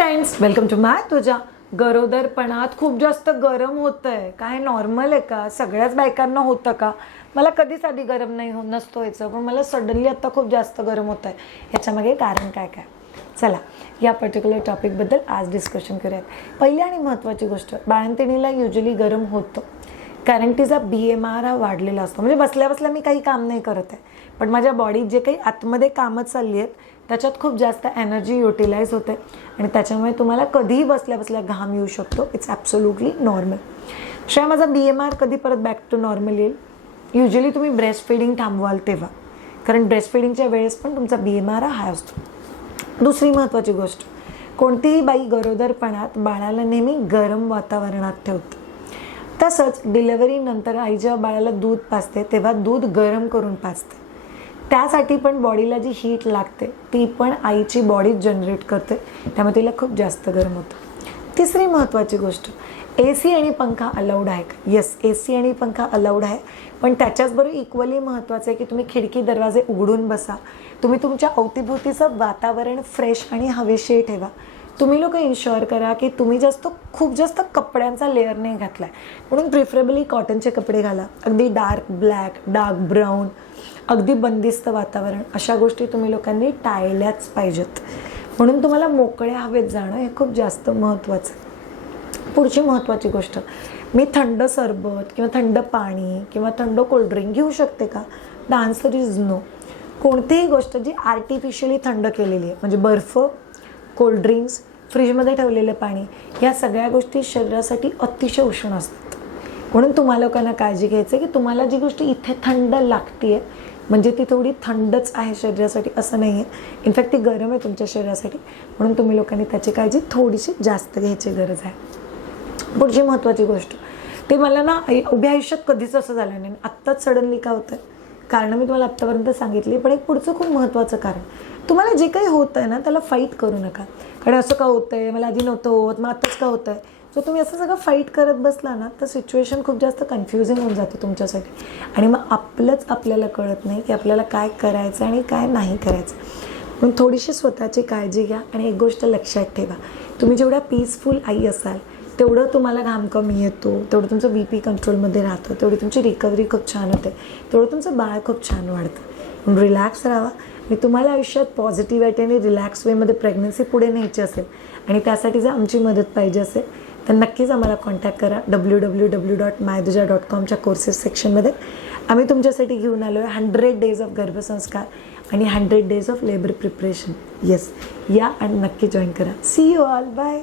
Friends welcome to माय तुझ्या गरोदरपणात खूप जास्त गरम होतं आहे काय नॉर्मल आहे का? सगळ्याच बायकांना होतं का? मला कधीच आधी गरम नाही हो नसतो यायचं पण मला सडनली आत्ता खूप जास्त गरम होतं आहे ह्याच्यामागे कारण काय काय? चला या पर्टिक्युलर टॉपिकबद्दल आज डिस्कशन करूयात. पहिली आणि महत्त्वाची गोष्ट बाळंतिणीला युजली गरम होतं. कारण तिचा बी एम आर हा वाढलेला असतो म्हणजे बसल्या बसल्या मी काही काम नाही करत आहे पण माझ्या बॉडीत जे काही आतमध्ये कामं चालली आहेत त्याच्यात खूप जास्त एनर्जी युटिलाइज होते आणि त्याच्यामुळे तुम्हाला कधीही बसल्या बसल्या घाम येऊ शकतो. इट्स ॲब्सोल्युटली नॉर्मल शिवाय माझा बी एम आर कधी परत बॅक टू नॉर्मल येईल? युजली तुम्ही ब्रेस्ट फिडिंग थांबवाल तेव्हा. कारण ब्रेस्ट फिडिंगच्या वेळेस पण तुमचा बी एम आर हा हाय असतो. दुसरी महत्त्वाची गोष्ट कोणतीही बाई गरोदरपणात बाळाला नेहमी गरम वातावरणात ठेवते. तसंच डिलेवरीनंतर आई जेव्हा बाळाला दूध पाजते तेव्हा दूध गरम करून पाजते. त्यासाठी पण बॉडीला जी हीट लागते ती पण आईची बॉडी जनरेट करते. त्यामुळे तिला खूप जास्त गरम होतं. तिसरी महत्त्वाची गोष्ट ए सी आणि पंखा अलाउड आहे का? येस ए सी आणि पंखा अलाउड आहे. पण त्याच्याचबरोबर इक्वली महत्त्वाचं आहे की तुम्ही खिडकी दरवाजे उघडून बसा. तुम्ही तुमच्या अवतीभोवतीचं वातावरण फ्रेश आणि हवेशीर ठेवा. तुम्ही लोक इन्शुअर करा की तुम्ही जास्त खूप जास्त कपड्यांचा लेअर नाही घातला आहे म्हणून प्रिफरेबली कॉटनचे कपडे घाला. अगदी डार्क ब्लॅक डार्क ब्राऊन अगदी बंदिस्त वातावरण अशा गोष्टी तुम्ही लोकांनी टाळल्याच पाहिजेत. म्हणून तुम्हाला मोकळ्या हवेत जाणं हे खूप जास्त महत्त्वाचं पुढची महत्त्वाची गोष्ट मी थंड सरबत किंवा थंड पाणी किंवा थंड कोल्ड्रिंक घेऊ शकते का? द आन्सर इज नो कोणतीही गोष्ट जी आर्टिफिशियली थंड केलेली आहे म्हणजे बर्फ कोल्ड्रिंक्स फ्रीजमध्ये ठेवलेलं पाणी या सगळ्या गोष्टी शरीरासाठी अतिशय उष्ण असतात. म्हणून तुम्हाला लोकांना काळजी घ्यायचं आहे की तुम्हाला जी गोष्ट इथे थंड लागते म्हणजे ती थोडी थंडच आहे शरीरासाठी असं नाही आहे इनफॅक्ट ती गरम आहे तुमच्या शरीरासाठी. म्हणून तुम्ही लोकांनी त्याची काळजी थोडीशी जास्त घ्यायची गरज आहे. पुढची महत्त्वाची गोष्ट ते मला ना उभ्या आयुष्यात कधीच असं झालं नाही. आत्ताच सडनली का होतं कारणं मी तुम्हाला आत्तापर्यंत सांगितली पण एक पुढचं खूप महत्त्वाचं कारण. तुम्हाला जे काही होतं आहे ना त्याला फाईट करू नका. कारण असं का होतं आहे मला आधी नव्हतं होत मग आत्ताच का होतं आहे जर तुम्ही असं सगळं फाईट करत बसला ना तर सिच्युएशन खूप जास्त कन्फ्युजिंग होऊन जाते तुमच्यासाठी. आणि मग आपलंच आपल्याला कळत नाही की आपल्याला काय करायचं आणि काय नाही करायचं. म्हणून थोडीशी स्वतःची काळजी घ्या आणि एक गोष्ट लक्षात ठेवा. तुम्ही जेवढ्या पीसफुल आई असाल तेवढं तुम्हाला घाम कमी येतो तेवढं तुमचं बी पी कंट्रोलमध्ये राहतं तेवढी तुमची रिकव्हरी खूप छान होते तेवढं तुमचं बाळ खूप छान वाढतं. रिलॅक्स राहा आणि तुम्हाला आयुष्यात पॉझिटिव्हिटी आणि रिलॅक्स वेमध्ये प्रेग्नन्सी पुढे न्यायची असेल आणि त्यासाठी जर आमची मदत पाहिजे असेल तर नक्कीच आम्हाला कॉन्टॅक्ट करा डब्ल्यू डब्ल्यू डब्ल्यू डॉट मायदुजा डॉट कॉमच्या कोर्सेस सेक्शनमध्ये आम्ही तुमच्यासाठी घेऊन आलो आहे हंड्रेड डेज ऑफ गर्भसंस्कार आणि hundred days of labour preparation yes या आणि नक्की जॉईन करा. C you all bye